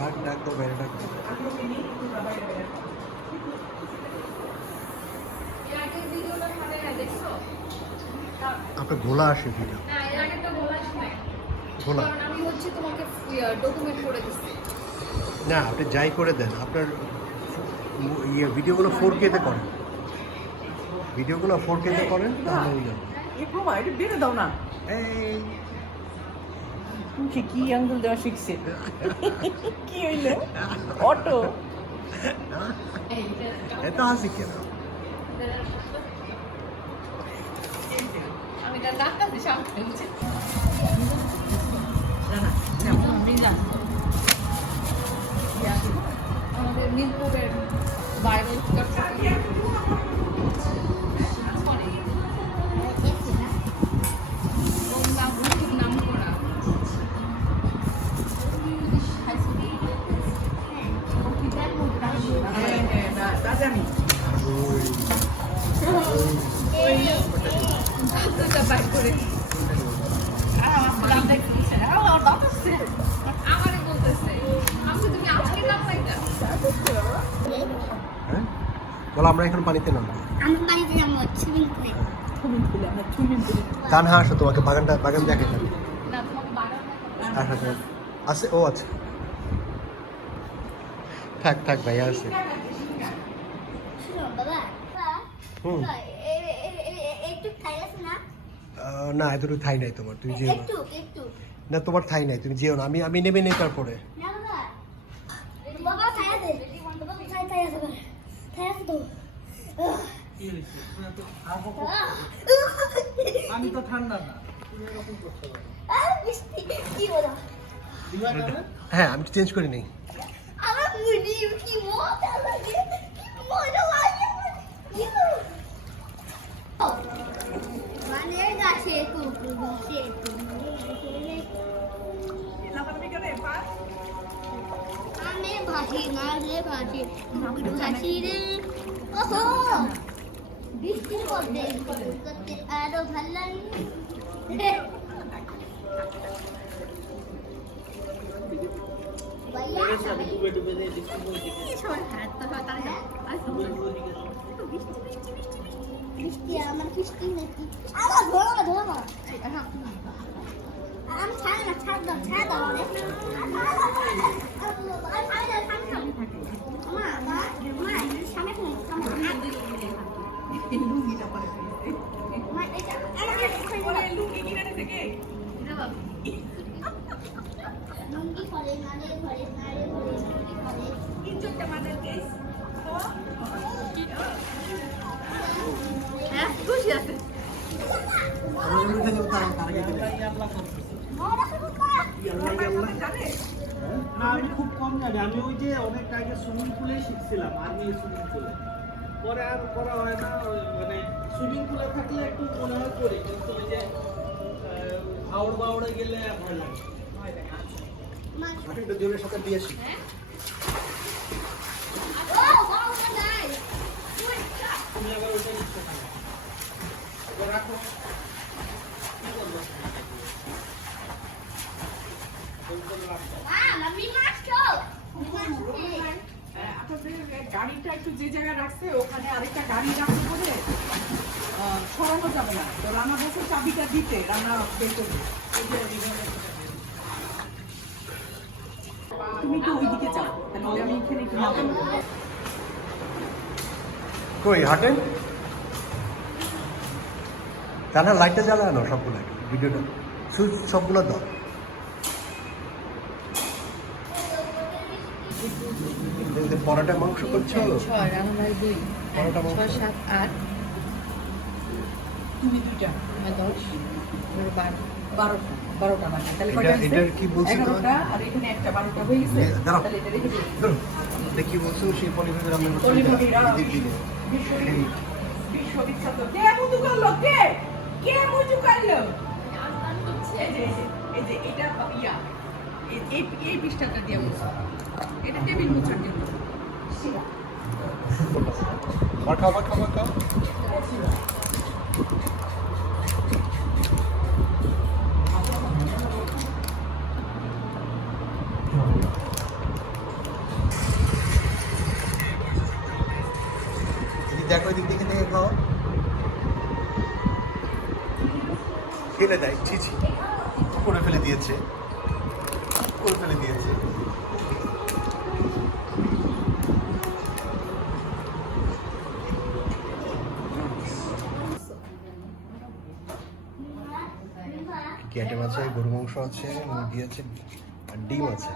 ডাক দাও, বাইরে ডাক দাও। আপনার ঘোলা আসে ভিডিও। ঘোলা না, আপনি যাই করে দেন, আপনার ভিডিওগুলো 4K-তে করেন, ভিডিওগুলো 4K-তে করেন তাহলে হয়ে যাবে। এটা বেড়ে দাও না। এই মুখে কি আঙ্গুল দেওয়া শিখছে? কি হইলো? অটো এত হাসি কেন? আমি তার ডাক্তার দিশা আমাদের মিরপুরের বাইরে নাম করা জানি বাইক করে আমারই বলতেছে আমি তুমি আমাকে নাম পাইতা হ্যাঁ বলো, আমরা এখন পানিতে নামবো। তানহা আসো, তোমাকে বাগান দেখে যাবে। না তোমাকে বাগান আছে, ও আছে, থাক ভাইয়া আছে। হুম না, এতটুকু থাই নাই তোমার, তুমি যেও না। না, তোমার থাই নাই, তুমি যেও না। আমি নেমে নেই তারপরে। আমি তো ঠান্ডা না। হ্যাঁ, আমি চেঞ্জ করে নেই। বৃষ্টির মধ্যে আরো ভাল লাগে। আমার বৃষ্টি নাকি ধরো আমি ছাড় দাও লুঙ্গি করে নালে ঘরে খুশি আছে আমি খুব কম জানি। আমি ওই যে অনেক আগে সুইমিং পুলে শিখছিলাম, আর্মি সুইমিং পুলে। পরে আর করা হয় না। মানে সুইমিং পুলে থাকলে একটু মনে হয় করি, কিন্তু ওই যে আউড় বাউড়ে গেলে ভয় লাগে। জোরের সাথে দিয়ে আসি। তুমি আবার ওইটা শিখতে থাকো। রাখো। গাড়িটা একটু যে জায়গায় রাখছে ওখানে আরেকটা গাড়ি রাখতে বলে সরানো যাবে না। তো রান্না বসে চাবিটা দিতে রান্না বের করবে। তুমি তো ওইদিকে যাও, তাহলে আমি এখানে একটু নামাবো। কই হাঁটেন? তারা লাইটটা জ্বালানো সবগুলো, ভিডিওটা সুইচ সবগুলো দাও। পরোটা মাংস করছো? 6 রান্নার 2 পরোটা মাংস 6 7 8 তুমি দুইটা 10 12টা মানে তাহলে কয়টা হইছে? এটার কি বলছি তো? 11টা আর এখানে একটা 12টা হয়ে গেছে। দাঁড়াও। তাহলে এটা রেখে দিই। দেখি বলছো সেই পলিভাবে রান্না করতে। পলিভাবিরা দিদি বিশ্ববিখ্যাত। কে মুজু করলো? কে মুজু করলো? এই যে এটা ইয়া এই পৃষ্ঠাটা দিয়ে মুছো। এটা টেবিল মুছার জন্য। মাখা দেখো দিক দিকে থেকে খাও ফেলে দেয় ছিছি করে ফেলে দিয়েছে কি আইটেম আছে গরু মাংস আছে মুরগি আছে আর ডিম আছে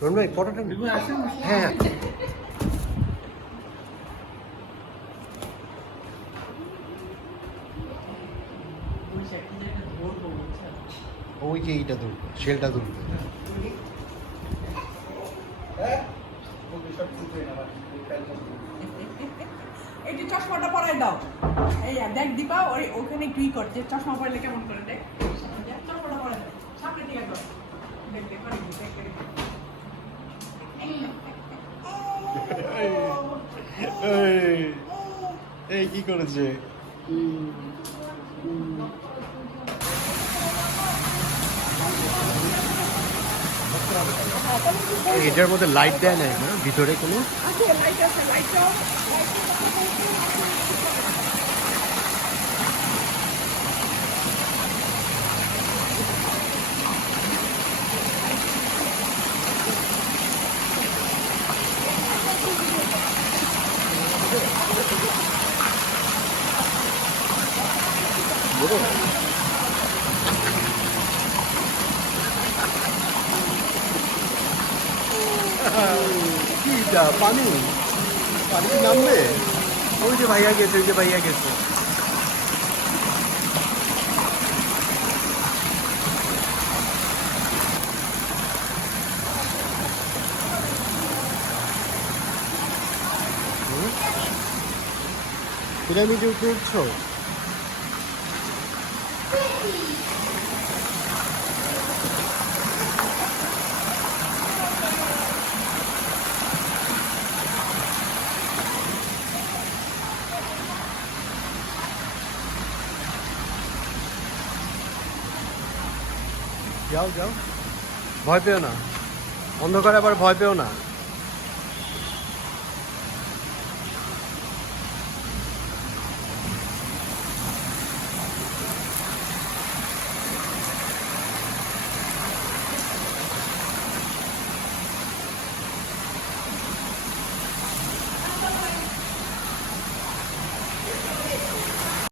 রন ভাই ফটোটা বিভু আসেন হ্যাঁ হ্যাঁ ওই যে এইটা ধরবে শেলটা ধরবে এই যে চশমাটা পরাই দাও এই দেখ দীপা ওই ওখানে কি করছে চশমা পরলে কেমন করে দেখ চশমাটা পরাই দাও সামনে দিকে দাও দেখ দেখ পারি দেখ দেখ এই কি করেছে এটার মধ্যে লাইট দেয় না না ভিতরে কোনো আছে লাইট আছে লাইট দাও কিটা পানি পানি কি নামবে ওই যে ভাইয়া গেছে পিরামিডে উঠছো যাও ভয় পেও না অন্ধকারে আবার ভয় পেও না